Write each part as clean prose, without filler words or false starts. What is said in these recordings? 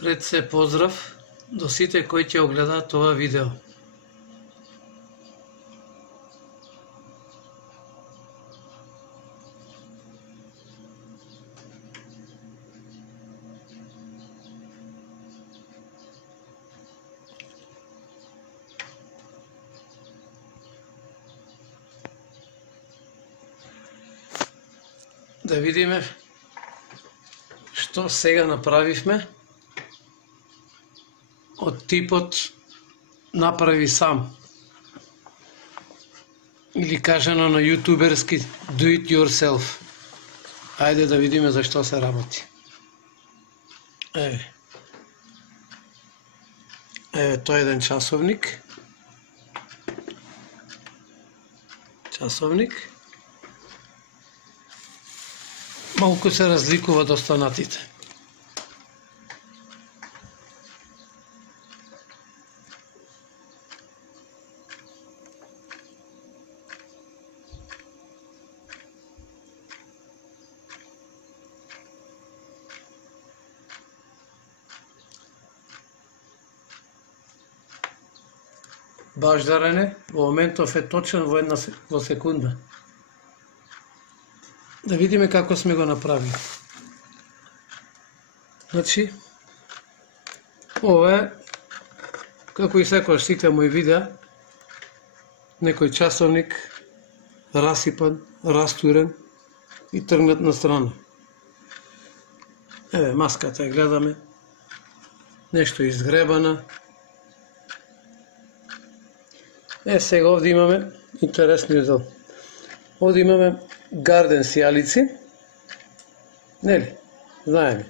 Пред се поздрав до сите кои ќе огледаат ова видео. Да видиме што сега направивме од типот направи сам. Или кажано на ютуберски do it yourself. Ајде да видиме за што се работи. Еве тој еден часовник. Малку се разликува од останатите. Баждарене во моментов е точен во секунда. Да видиме како сме го направили. Значи, ова е, како и секојаш сите мои видеа, некој часовник, расипан, растурен и тргнат на страна. Еве, маската ја гледаме, нешто изгребана. Сега овде имаме интересниот дел. Овде имаме гарден сијалици, нели? Знаеме.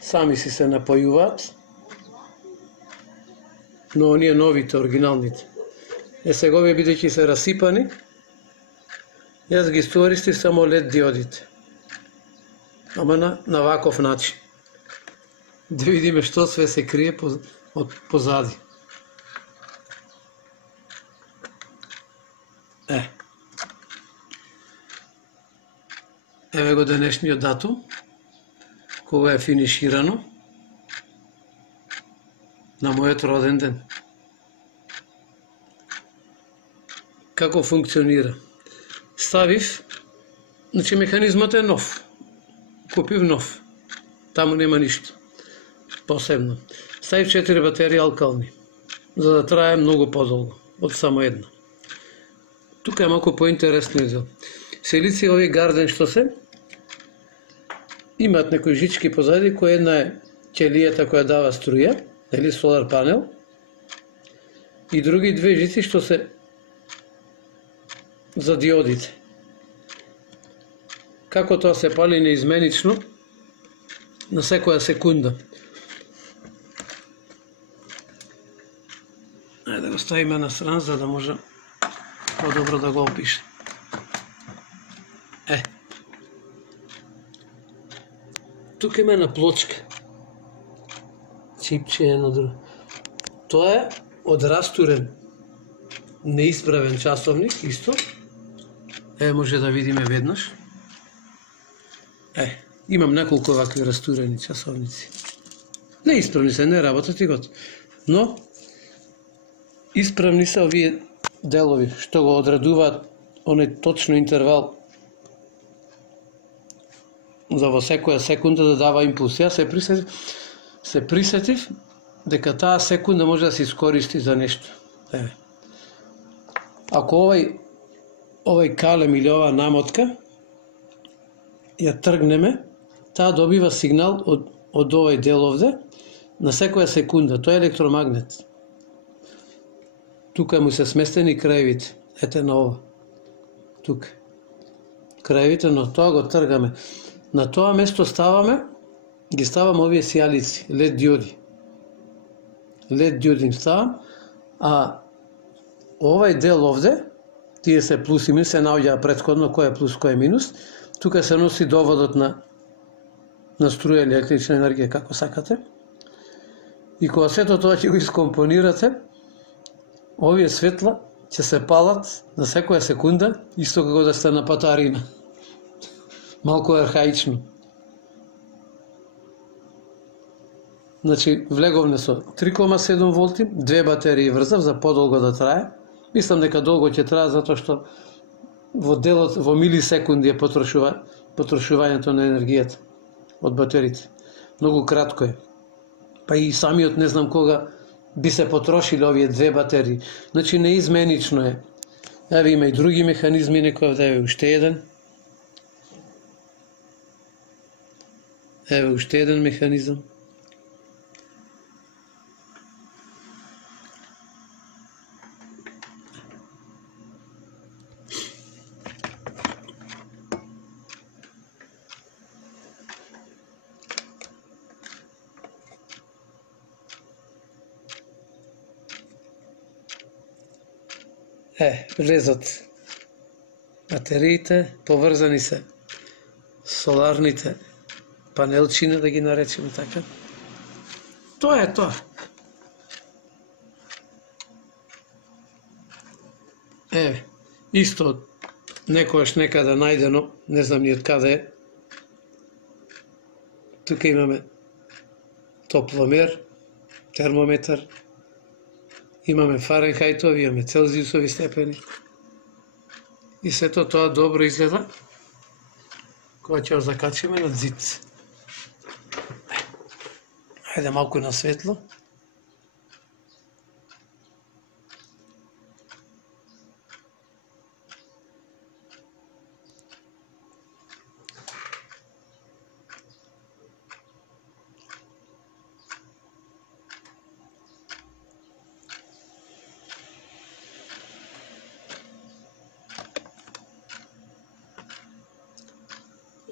Сами си се напојуваат, но оние новите, оригиналните. Сега овие бидејќи се расипани, јас ги искористив само LED диодите. Ама на ваков начин. Да видиме што све се крие позади. Еве го денешниот датум, кога е финиширано на мојот роден ден. Како функционира? Ставив, значи механизмот е нов. Купив нов. Таму нема ништо посебно. Ставив 4 батерии алкални, за да трае многу подолго од само една. Тука е малку поинтересно изел. Сијалици овие гарден што се, имаат некои жички позади, која една е ќелијата која дава струја, или солар панел, и други две жици што се за диодите. Како тоа се пали неизменично на секоја секунда. Ајде да го ставиме на страна за да може подобро да го опише. Тука има една плочка. Чипче едно друго. Тоа е од растурен, неисправен часовник, исто. Може да видиме веднаш. Имам неколку вакви растурени часовници. Неисправни се, не работат и гот. Но, исправни се овие делови, што го одредуваат оној точно интервал за во секоја секунда да дава импулс. Јас се присетив дека таа секунда може да се искористи за нешто. Ако овој калем или оваа намотка ја тргнеме, таа добива сигнал од овој дел овде на секоја секунда. Тоа е електромагнет. Тука му се сместени краевите. Ете на ова. Тука. Краевите, но тоа го тргаме. На тоа место ги ставам овие сијалици, LED диоди. LED диоди им ставам, а овај дел овде, тие се плюс и минус, се наоѓа претходно кој е плюс, кој е минус, тука се носи доводот на струја или електрична енергија, како сакате. И кога сето тоа ќе го искомпонирате, овие светла ќе се палат на секоја секунда, исто како да сте на патарина. Малку архаично. Значи, влеговме со 3,7 волти, 2 батерии врзав за подолго да трае. Мислам дека долго ќе трае затоа што во делот, во милисекунди е потрошувањето на енергијата од батериите. Многу кратко е. Па и самиот не знам кога би се потрошили овие 2 батерии. Значи, неизменично е. Еве има и други механизми, некој еве уште еден. Еве уште еден механизам. Влезат батериите, поврзани се соларните панелчина, да ги наречеме така. Тоа е тоа. Исто некојаш некаде најдено, не знам ни од каде е. Тука имаме топломер, термометар, имаме Фаренхајтови, имаме Целзиусови степени. И сето тоа добро изгледа кога ќе го закачиме на зид. Хајде малку на светло.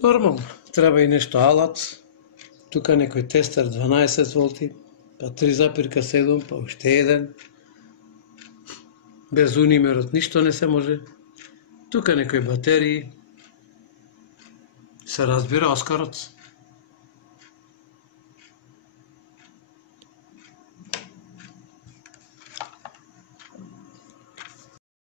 Нормално, треба и нешто алат, тука некој тестер 12 волти, па 3,7, па уште еден. Без унимерот ништо не се може. Тука некои батерии, се разбира оскарот.